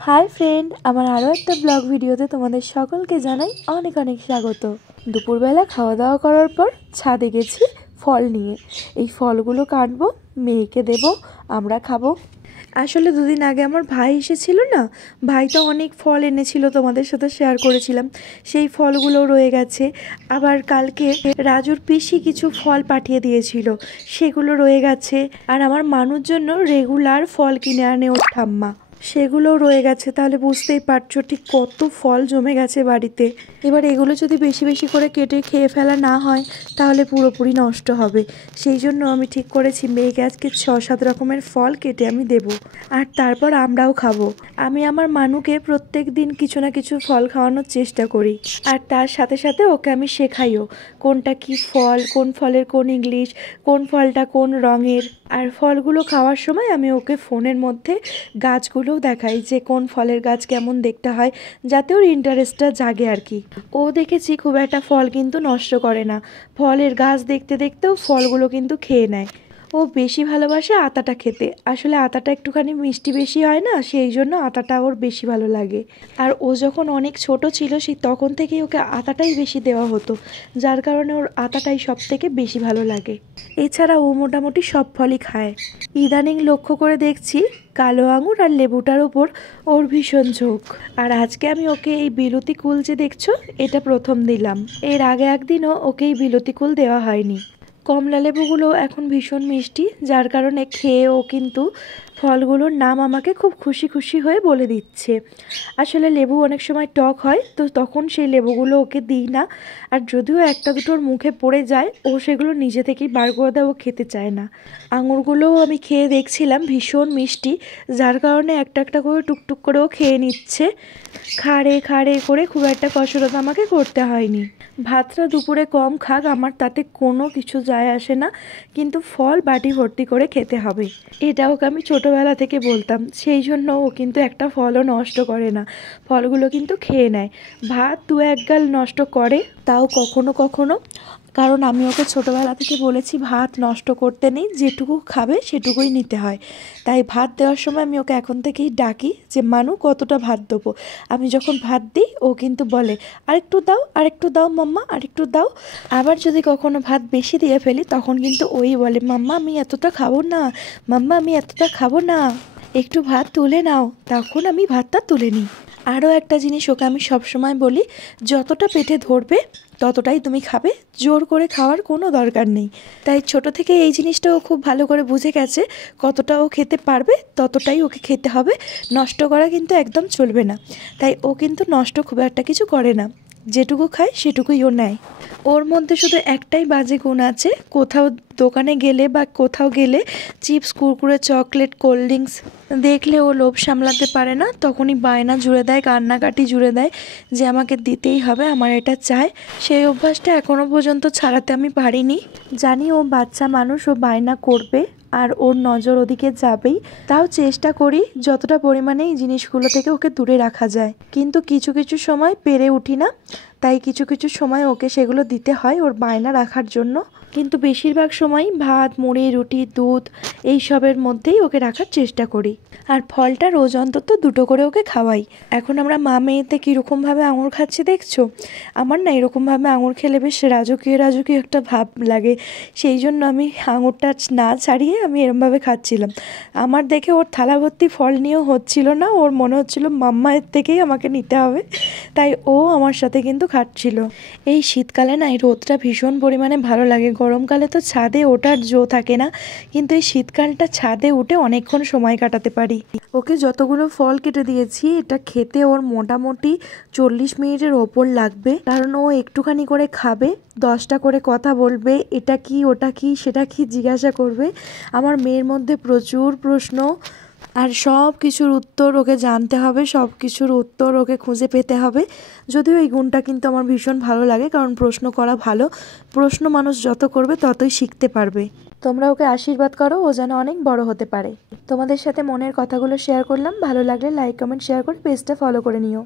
High friend आमार आरो एक ब्लग भिडियोते तोमादेर सकलके जानाई अनेक अनेक स्वागत। दुपुरबेला खावा दावा करार पर छादे गेছি फल निये। এই ফলগুলো কাটবো, মেয়েকে দেবো, আমরা খাবো। আসলে দুদিন আগে আমার ভাই এসেছিল না, ভাই তো অনেক ফল এনেছিল, তোমাদের সাথে শেয়ার করেছিলাম। সেই ফলগুলো রয়ে গেছে। আবার কালকে রাজুর পিসি কিছু ফল পাঠিয়ে দিয়েছিল, সেগুলো রয়ে গেছে। আর আমার মানুর জন্য রেগুলার ফল কিনে আনে ওর ঠাম্মা, সেগুলো রয়ে গেছে। তাহলে বুঝতেই পারছো ঠিক কত ফল জমে গেছে বাড়িতে। এবার এগুলো যদি বেশি বেশি করে কেটে খেয়ে ফেলা না হয় তাহলে পুরোপুরি নষ্ট হবে। সেই জন্য আমি ঠিক করেছি মেয়েকে আজকে ৬-৭ রকমের ফল কেটে আমি দেব, আর তারপর আমরাও খাবো। আমি আমার মানুকে প্রত্যেক দিন কিছু না কিছু ফল খাওয়ানোর চেষ্টা করি, আর তার সাথে সাথে ওকে আমি শেখাইও কোনটা কি ফল, কোন ফলের কোন ইংলিশ, কোন ফলটা কোন রঙের। আর ফলগুলো খাওয়ার সময় আমি ওকে ফোনের মধ্যে গাছগুলোও দেখাই যে কোন ফলের গাছ কেমন দেখতে হয়, যাতে ওর ইন্টারেস্টটা জাগে আর কি। ও দেখেছি খুব একটা ফল কিন্তু নষ্ট করে না, ফলের গাছ দেখতে দেখতেও ফলগুলো কিন্তু খেয়ে নেয়। ও বেশি ভালোবাসে আতাটা খেতে। আসলে আতাটা একটুখানি মিষ্টি বেশি হয় না, সেই জন্য আতাটা ওর বেশি ভালো লাগে। আর ও যখন অনেক ছোট ছিল সেই তখন থেকেই ওকে আতাটাই বেশি দেওয়া হতো, যার কারণে ওর আতাটাই সব থেকে বেশি ভালো লাগে। এছাড়া ও মোটামুটি সব ফলই খায়। ইদানিং লক্ষ্য করে দেখছি কালো আঙুর আর লেবুটার ওপর ওর ভীষণ ঝোঁক। আর আজকে আমি ওকে এই বিলতি কুল যে দেখছো এটা প্রথম দিলাম। এর আগে একদিনও ওকে এই বিলতি কুল দেওয়া হয়নি। কমলা লেবুগুলো এখন ভীষণ মিষ্টি, যার কারণে খেয়ে ও কিন্তু ফলগুলোর নাম আমাকে খুব খুশি খুশি হয়ে বলে দিচ্ছে। আসলে লেবু অনেক সময় টক হয়, তো তখন সেই লেবুগুলো ওকে দিই না। আর যদিও একটা দুটোর মুখে পড়ে যায় ও সেগুলো নিজে থেকেই বার করে দেয়, ও খেতে চায় না। আঙুরগুলোও আমি খেয়ে দেখছিলাম ভীষণ মিষ্টি, যার কারণে একটা একটা করে টুকটুক করেও খেয়ে নিচ্ছে। খাড়ে খাড়ে করে খুব একটা কসরত আমাকে করতে হয়নি। ভাতটা দুপুরে কম খাক, আমার তাতে কোনো কিছু যায় আসে না, কিন্তু ফল বাটি ভর্তি করে খেতে হবে, এটা ওকে আমি ছোটোবেলা থেকে বলতাম। সেই জন্য ও কিন্তু একটা ফলও নষ্ট করে না, ফলগুলো কিন্তু খেয়ে নেয়। ভাত ২-১ গাল নষ্ট করে, তাও কখনো কখনো, কারণ আমি ওকে ছোটোবেলা থেকে বলেছি ভাত নষ্ট করতে নেই, যেটুকু খাবে সেটুকুই নিতে হয়। তাই ভাত দেওয়ার সময় আমি ওকে এখন থেকেই ডাকি যে মানু কতটা ভাত দেবো। আমি যখন ভাত দিই ও কিন্তু বলে আরেকটু দাও, আরেকটু দাও মাম্মা, আরেকটু দাও। আবার যদি কখনো ভাত বেশি দিয়ে ফেলি তখন কিন্তু ওই বলে মাম্মা আমি এতটা খাবো না, মাম্মা আমি এতটা খাবো না, একটু ভাত তুলে নাও। তখন আমি ভাতটা তুলে নিই। আরও একটা জিনিস ওকে আমি সবসময় বলি, যতটা পেটে ধরবে ততটাই তুমি খাবে, জোর করে খাওয়ার কোনো দরকার নেই। তাই ছোট থেকে এই জিনিসটা ও খুব ভালো করে বুঝে গেছে, কতটা ও খেতে পারবে ততটাই ওকে খেতে হবে, নষ্ট করা কিন্তু একদম চলবে না। তাই ও কিন্তু নষ্ট খুব একটা কিছু করে না, যেটুকু খায় সেটুকুই ও নেয়। ওর মধ্যে শুধু একটাই বাজে গুণ আছে, কোথাও দোকানে গেলে বা কোথাও গেলে chips, Kurkure, chocolate, cold drinks দেখলে ও লোভ সামলাতে পারে না, তখনই বায়না জুড়ে দেয়, কান্নাকাটি জুড়ে দেয় যে আমাকে দিতেই হবে, আমার এটা চাই। সেই অভ্যাসটা এখনও পর্যন্ত ছাড়াতে আমি পারিনি। জানি ও বাচ্চা মানুষ, ও বায়না করবে আর ওর নজর ওদিকে যাবেই, তাও চেষ্টা করি যতটা পরিমাণে এই জিনিসগুলো থেকে ওকে দূরে রাখা যায়। কিন্তু কিছু কিছু সময় পেরে উঠি না, তাই কিছু কিছু সময় ওকে সেগুলো দিতে হয় ওর বায়না রাখার জন্য। কিন্তু বেশিরভাগ সময় ভাত, মুড়ি, রুটি, দুধ এইসবের মধ্যেই ওকে রাখার চেষ্টা করি। আর ফলটা রোজ অন্তত 2টো করে ওকে খাওয়াই। এখন আমরা মা মেয়েতে কীরকমভাবে আঙুর খাচ্ছি দেখছো, আমার না এরকমভাবে আঙুর খেলে বেশ রাজকীয় রাজকীয় একটা ভাব লাগে, সেই জন্য আমি আঙুরটা না ছাড়িয়ে আমি এরমভাবে খাচ্ছিলাম। আমার দেখে ওর থালা ভর্তি ফল নিয়েও হচ্ছিল না, ওর মনে হচ্ছিল মাম্মা এর থেকেই আমাকে নিতে হবে, তাই ও আমার সাথে কিন্তু খাচ্ছিল। এই শীতকালে না এই রোদটা ভীষণ পরিমাণে ভালো লাগে, গরমকালে তো ছাদে ওঠার জো থাকে না, কিন্তু এই শীতকালটা ছাদে উঠে অনেকক্ষণ সময় কাটাতে পারি। ওকে যতগুলো ফল কেটে দিয়েছি এটা খেতে ওর মোটামুটি 40 মিনিটের ওপর লাগবে, কারণ ও একটুখানি করে খাবে, 10টা করে কথা বলবে, এটা কি ওটা কি সেটা কি জিজ্ঞাসা করবে। আমার মেয়ের মধ্যে প্রচুর প্রশ্ন, আর সব কিছুর উত্তর ওকে জানতে হবে, সব কিছুর উত্তর ওকে খুঁজে পেতে হবে। যদিও এই গুণটা কিন্তু আমার ভীষণ ভালো লাগে, কারণ প্রশ্ন করা ভালো, প্রশ্ন মানুষ যত করবে ততই শিখতে পারবে। তোমরা ওকে আশীর্বাদ করো ও যেন অনেক বড় হতে পারে। তোমাদের সাথে মনের কথাগুলো শেয়ার করলাম, ভালো লাগলে লাইক, কমেন্ট, শেয়ার করে পেজটা ফলো করে নিও।